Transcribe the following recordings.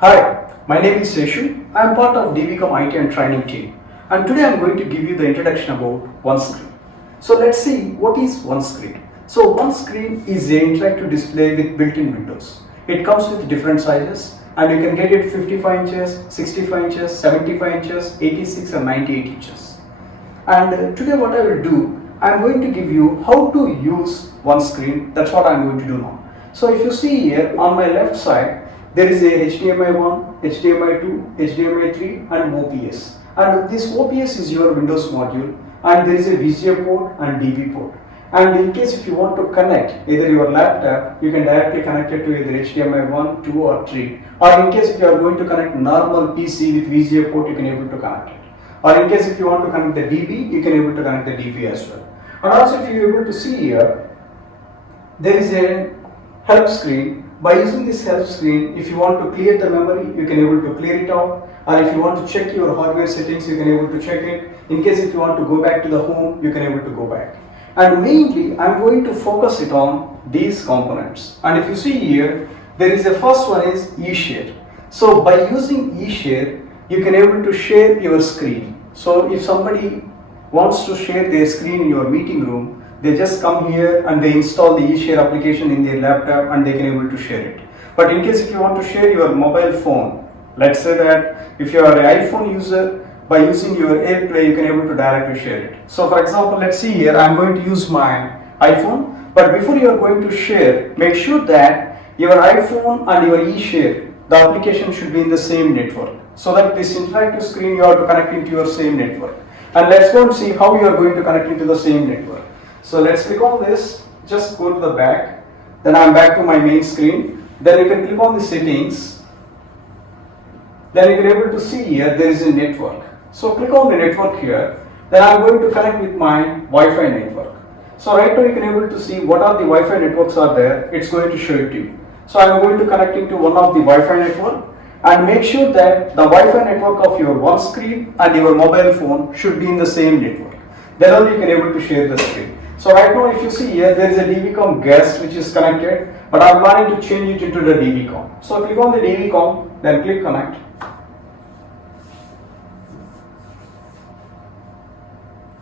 Hi, my name is Seshu. I am part of DVCOM IT and training team, and today I am going to give you the introduction about OneScreen. So let's see what is OneScreen. So OneScreen is an interactive display with built-in windows. It comes with different sizes and you can get it 55 inches, 65 inches, 75 inches, 86 and 98 inches. And today what I will do, I am going to give you how to use OneScreen. That's what I am going to do now. So if you see here on my left side, there is a HDMI 1, HDMI 2, HDMI 3 and OPS. And this OPS is your Windows module, and there is a VGA port and DV port. And in case if you want to connect either your laptop, you can directly connect it to either HDMI 1, 2 or 3. Or in case if you are going to connect normal PC with VGA port, you can able to connect it. Or in case if you want to connect the DV, you can able to connect the DV as well. And also if you are able to see here, there is a help screen. By using this help screen, if you want to clear the memory, you can able to clear it out. Or if you want to check your hardware settings, you can able to check it. In case if you want to go back to the home, you can able to go back. And mainly, I'm going to focus it on these components. And if you see here, there is a first one is EShare. So by using EShare, you can able to share your screen. So if somebody wants to share their screen in your meeting room, they just come here and they install the EShare application in their laptop and they can able to share it. But in case if you want to share your mobile phone, let's say that if you are an iPhone user, by using your AirPlay, you can able to directly share it. So for example, let's see here, I'm going to use my iPhone, but before you are going to share, make sure that your iPhone and your EShare, the application should be in the same network. So that this interactive screen you are to connect into your same network. And let's go and see how you are going to connect into the same network. So let's click on this, just go to the back, then I'm back to my main screen, then you can click on the settings, then you can able to see here there is a network. So click on the network here, then I'm going to connect with my Wi-Fi network. So right now you can able to see what are the Wi-Fi networks are there, it's going to show it to you. So I'm going to connect into one of the Wi-Fi network and make sure that the Wi-Fi network of your OneScreen and your mobile phone should be in the same network. Then only you can able to share the screen. So right now if you see here, there is a DVCOM guest which is connected, but I'm planning to change it into the DVCOM. So click on the DVCOM, then click connect.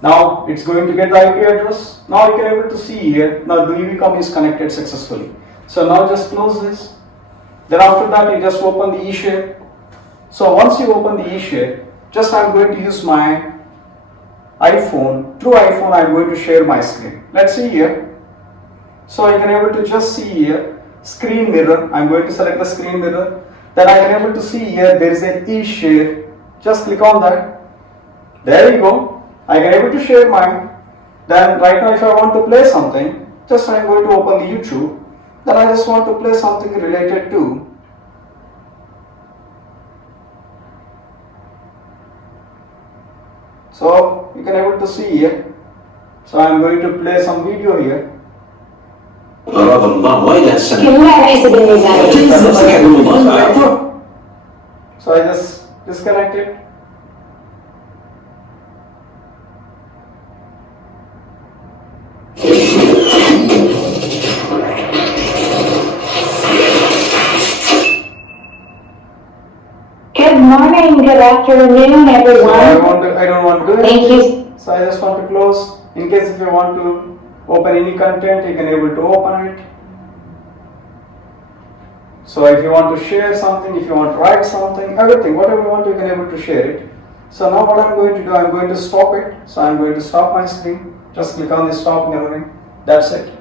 Now it's going to get the IP address. Now you can able to see here, now the DVCOM is connected successfully. So now just close this. Then after that you just open the EShare. So once you open the EShare, just I'm going to use my iPhone. Through iPhone I'm going to share my screen. Let's see here. So I can able to just see here screen mirror. I'm going to select the screen mirror. Then I can able to see here there is an EShare. Just click on that. There we go. I can able to share mine. Then right now if I want to play something, just I'm going to open the YouTube. Then I just want to play something related to so you can able to see here. So I am going to play some video here. So I just disconnect it. Good morning, good afternoon, everyone. So I don't want to do it. Thank you. So I just want to close. In case if you want to open any content, you can able to open it. So if you want to share something, if you want to write something, everything, whatever you want, you can able to share it. So now what I'm going to do, I'm going to stop it. So I'm going to stop my screen. Just click on the stop mirroring. That's it.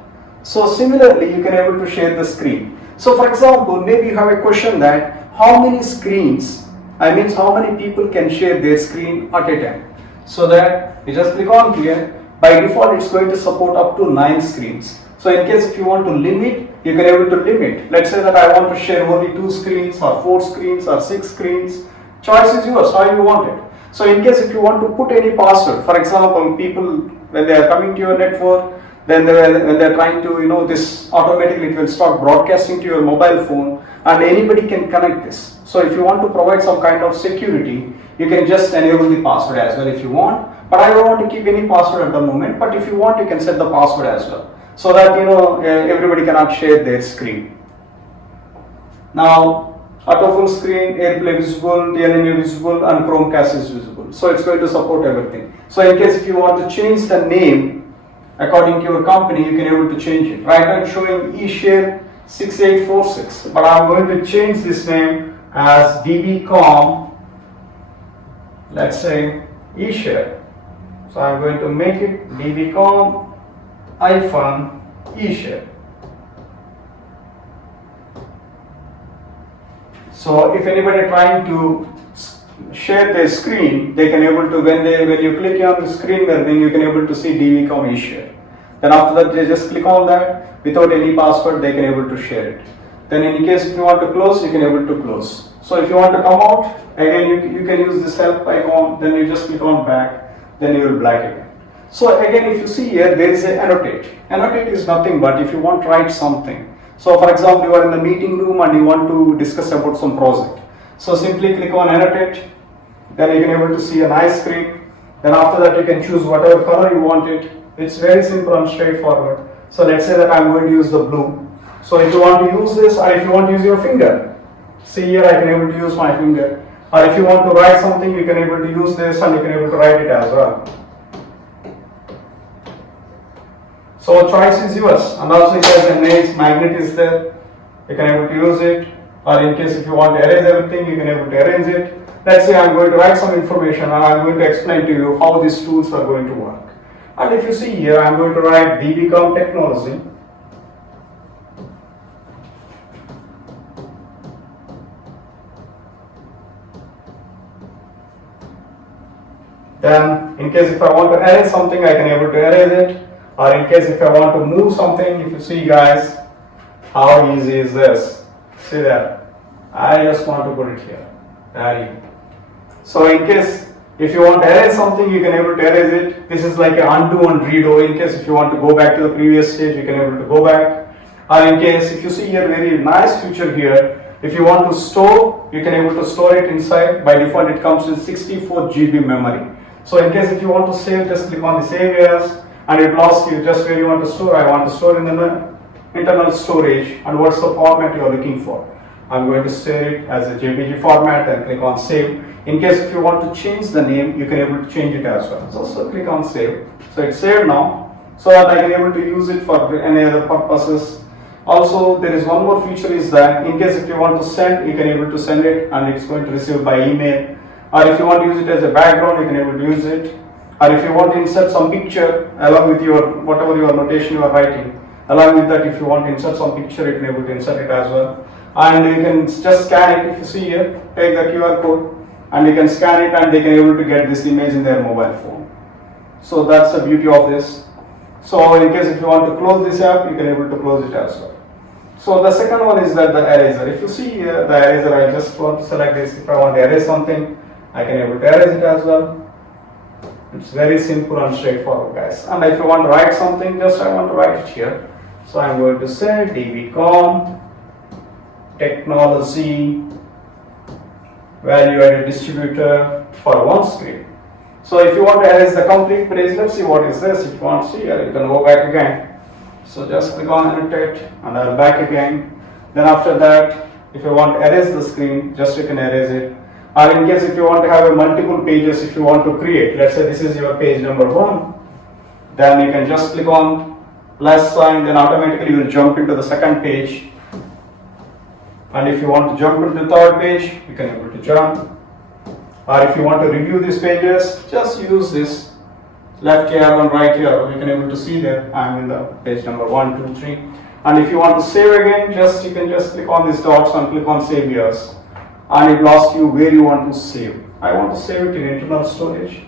So similarly, you can able to share the screen. So for example, maybe you have a question that how many screens, I mean how many people can share their screen at a time. So that you just click on here. By default, it's going to support up to 9 screens. So in case if you want to limit, you can able to limit. Let's say that I want to share only 2 screens or 4 screens or 6 screens. Choice is yours, how you want it. So in case if you want to put any password, for example, people when they are coming to your network, then when they are trying to, this automatically it will start broadcasting to your mobile phone and anybody can connect this. So if you want to provide some kind of security, you can just enable the password as well if you want. But I don't want to keep any password at the moment, but if you want, you can set the password as well. So that, everybody cannot share their screen. Now, Auto full screen, AirPlay visible, TNMA visible, and Chromecast is visible. So it's going to support everything. So in case if you want to change the name according to your company, you can able to change it. Right now it's showing EShare 6846, but I'm going to change this name as DVCOM, let's say EShare. So I'm going to make it DVCOM EShare. So if anybody trying to share their screen, they can able to, when you click on the screen, then you can able to see DVCOM EShare. Then after that, they just click on that without any password, they can able to share it. Then in case if you want to close, you can able to close. So if you want to come out, again you can use this help icon, then you just click on back, then you will black again. So again, if you see here, there is a annotate. Annotate is nothing but if you want to write something. So for example, you are in the meeting room and you want to discuss about some project. So simply click on annotate, then you can able to see a nice screen. Then after that you can choose whatever color you want it. It's very simple and straightforward. So let's say that I'm going to use the blue. So if you want to use this, or if you want to use your finger, see here I can able to use my finger. Or if you want to write something, you can able to use this and you can able to write it as well. So choice is yours, and also it has a nice magnet is there. You can able to use it, or in case if you want to erase everything, you can able to arrange it. Let's say I'm going to write some information and I'm going to explain to you how these tools are going to work. And if you see here, I'm going to write DVCOM technology. Then in case if I want to erase something, I can able to erase it. Or in case if I want to move something, if you see guys, how easy is this? See that? I just want to put it here. There you go. So in case if you want to erase something, you can able to erase it. This is like an undo and redo. In case if you want to go back to the previous stage, you can able to go back. Or in case if you see here, very nice feature here. If you want to store, you can able to store it inside. By default, it comes with 64 GB memory. So in case if you want to save, just click on the save as. And it will ask you just where you want to store. I want to store in the internal storage, and what's the format you are looking for. I'm going to save it as a JPG format and click on save. In case if you want to change the name, you can able to change it as well. So click on save. So it's saved now, so that I can able to use it for any other purposes. Also, there is one more feature is that in case if you want to send, you can able to send it and it's going to receive by email. Or if you want to use it as a background, you can able to use it. Or if you want to insert some picture along with your whatever your notation you are writing, along with that if you want to insert some picture, you can able to insert it as well. And you can just scan it. If you see here, take the QR code and you can scan it and they can able to get this image in their mobile phone. So that's the beauty of this. So in case if you want to close this app, you can able to close it as well. So the second one is that the eraser. If you see here the eraser, I just want to select this. If I want to erase something, I can able to erase it as well. It's very simple and straightforward, guys. And if you want to write something, just I want to write it here. So I'm going to say DVCOM technology value added distributor for OneScreen. So if you want to erase the complete page, let's see what is this. If you want to see here, you can go back again. So just click on annotate and I'll back again. Then after that, if you want to erase the screen, just you can erase it. Or in case if you want to have a multiple pages, if you want to create, let's say this is your page number 1, then you can just click on plus sign, then automatically you will jump into the second page. And if you want to jump into the third page, you can able to jump. Or if you want to review these pages, just use this left arrow and right arrow. You can able to see there I'm in the page number 1, 2, 3. And if you want to save again, you can just click on these dots and click on save as. And it will ask you where you want to save. I want to save it in internal storage.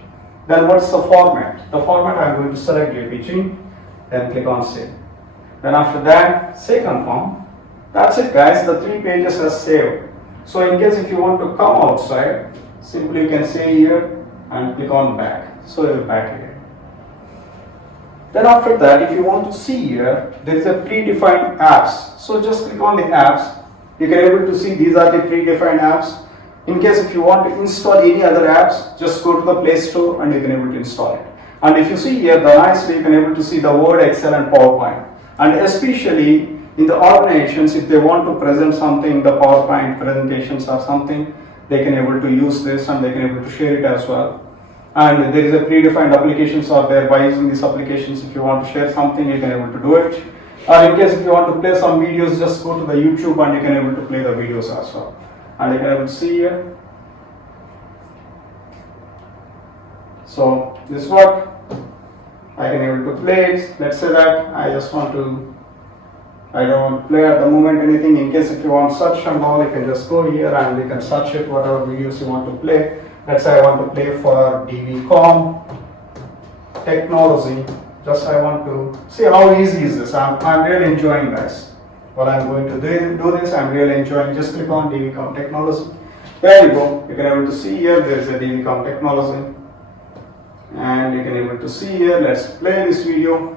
Then what's the format? The format I'm going to select JPG, then click on save. Then after that, say confirm. That's it guys, the 3 pages are saved. So in case if you want to come outside, simply you can say here and click on back. So it will back again. Then after that, if you want to see here, there is a predefined apps. So just click on the apps. You can able to see these are the predefined apps. In case if you want to install any other apps, just go to the Play Store and you can able to install it. And if you see here, the nicely you can able to see the Word, Excel and PowerPoint. And especially in the organizations, if they want to present something, the PowerPoint presentations or something, they can able to use this and they can able to share it as well. And there is a predefined applications are there. By using these applications, if you want to share something, you can able to do it. Or in case if you want to play some videos, just go to the YouTube and you can able to play the videos as well. And you can able to see here. So this is what I can able to play it. Let's say that I don't want to play at the moment anything. In case if you want search and all, you can just go here and you can search it, whatever videos you want to play. Let's say I want to play for DVCOM technology. Just I want to see how easy is this. I'm really enjoying this. While I'm going to do this, I'm really enjoying. Just click on DVCOM technology. There you go. You can able to see here there is a DVCOM technology. And you can able to see here. Let's play this video.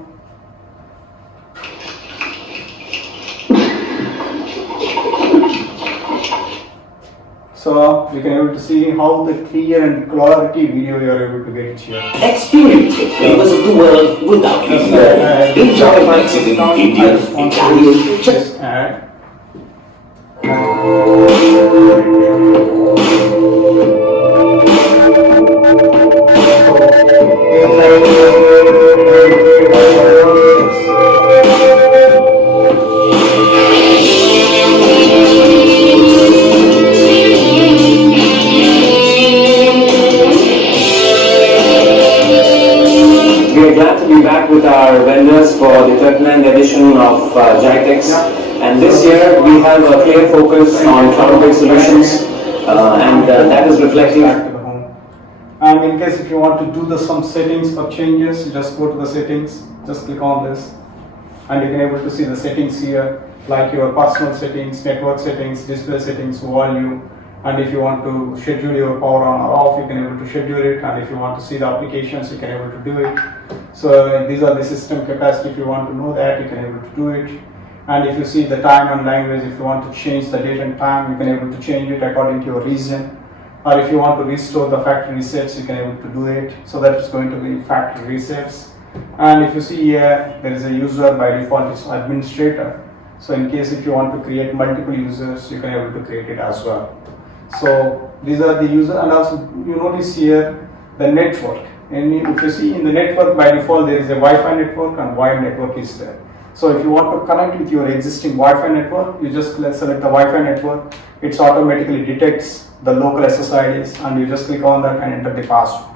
So you can able to see how the clear and clarity video you are able to get here. Experience the flavors of the world without leaving. Enjoy Mexican, Indian, Italian, Just add. We are glad to be back with our vendors for the 39th edition of GITEX. And this year we have a clear focus on cloud-based solutions, and that is reflecting. Back to the home. And in case if you want to do some settings for changes, just go to the settings, just click on this, and you can able to see the settings here, like your personal settings, network settings, display settings, volume. And if you want to schedule your power on or off, you can able to schedule it. And if you want to see the applications, you can able to do it. So these are the system capacity. If you want to know that, you can able to do it. And if you see the time and language, if you want to change the date and time, you can able to change it according to your region. Or if you want to restore the factory resets, you can able to do it. So that is going to be factory resets. And if you see here, there is a user by default is administrator. So in case if you want to create multiple users, you can able to create it as well. So these are the user, and also you notice here the network. And if you see in the network by default there is a Wi-Fi network and wired network is there. So if you want to connect with your existing Wi-Fi network, you just select the Wi-Fi network. It automatically detects the local SSIDs and you just click on that and enter the password.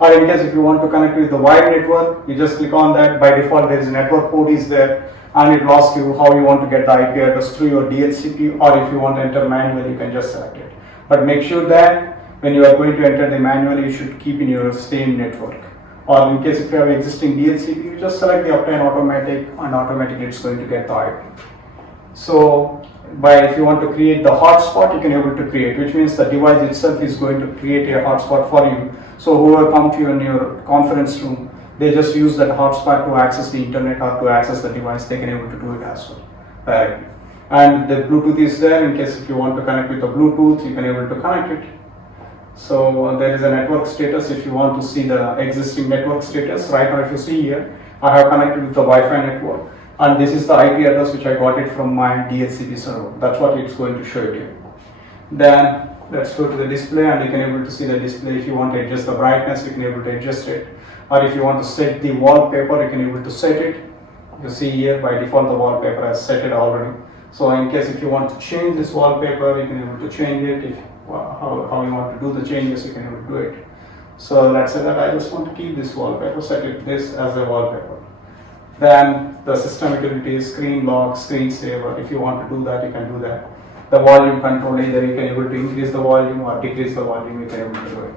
Or in case if you want to connect with the wired network, you just click on that. By default there is a network port is there, and it will ask you how you want to get the IP address through your DHCP, or if you want to enter manually, you can just select it. But make sure that when you are going to enter the manually, you should keep in your same network. Or in case if you have existing DHCP, you just select the uptime automatic, and automatically it's going to get the IP. So if you want to create the hotspot, you can able to create, which means the device itself is going to create a hotspot for you. So whoever come to you in your conference room, they just use that hotspot to access the internet or to access the device. They can able to do it as well directly. And the Bluetooth is there. In case if you want to connect with the Bluetooth, you can able to connect it. So there is a network status. If you want to see the existing network status, right now if you see here, I have connected with the Wi-Fi network, and this is the IP address which I got it from my DHCP server. That's what it's going to show it here. Then let's go to the display, and you can able to see the display. If you want to adjust the brightness, you can able to adjust it. Or if you want to set the wallpaper, you can able to set it. You see here by default the wallpaper has set it already. So in case if you want to change this wallpaper, you can able to change it. If how you want to do the changes, you can able to do it. So let's say that I just want to keep this wallpaper, set it this as a wallpaper. Then the system utilities, screen lock, screen saver. If you want to do that, you can do that. The volume control, either you can able to increase the volume or decrease the volume, you can able to do it.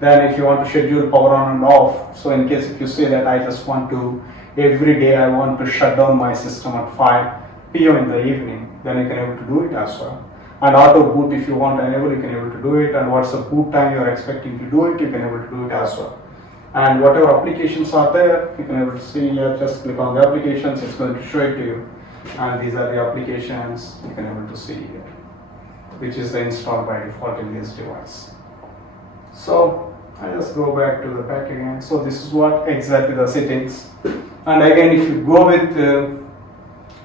Then if you want to schedule power on and off, so in case if you say that I just want to, every day I want to shut down my system at 5 p.m. in the evening, then you can able to do it as well. And auto boot, if you want to enable, you can able to do it. And what's the boot time you are expecting to do it, you can able to do it as well. And whatever applications are there, you can able to see here, just click on the applications, it's going to show it to you. And these are the applications you can able to see here, which is installed by default in this device. So I just go back to the back again. So this is what exactly the settings. And again, if you go with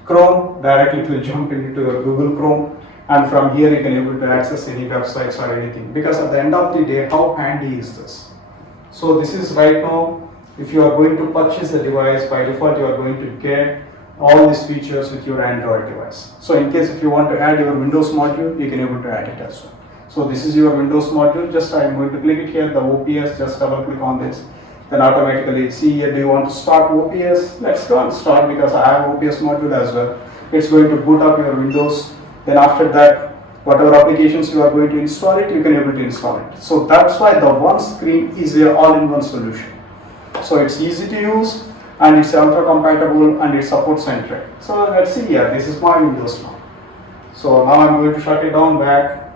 Chrome, directly it will jump into your Google Chrome, and from here you can able to access any websites or anything, because at the end of the day, how handy is this? So this is right now, if you are going to purchase the device, by default you are going to get all these features with your Android device. So in case if you want to add your Windows module, you can able to add it as well. So this is your Windows module. Just I am going to click it here, the OPS, just double click on this. Then automatically see here, do you want to start OPS? Let's go and start, because I have OPS module as well. It's going to boot up your Windows. Then after that, whatever applications you are going to install it, you can able to install it. So that's why the OneScreen is a all-in-one solution. So it's easy to use, and it's ultra compatible, and it supports Android. So let's see here, this is my Windows now. So now I'm going to shut it down back.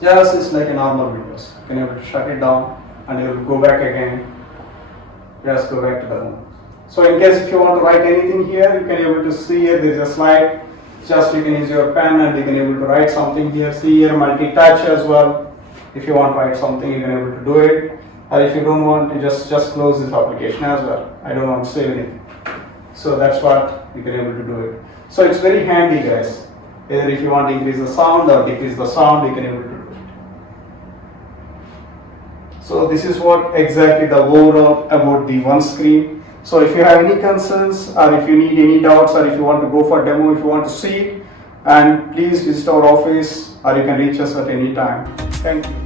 Just it's like a normal Windows. You can able to shut it down, and you will go back again. Just go back to the home. So in case if you want to write anything here, you can able to see here, there is a slide. Just you can use your pen and you can able to write something here. See here, multi-touch as well. If you want to write something, you can able to do it. Or if you don't want to, just close this application as well. I don't want to save anything. So that's what you can able to do it. So it's very handy, guys. Either if you want to increase the sound or decrease the sound, you can able to do it. So this is what exactly the overall about the OneScreen. So if you have any concerns, or if you need any doubts, or if you want to go for demo, if you want to see it, and please visit our office, or you can reach us at any time. Thank you.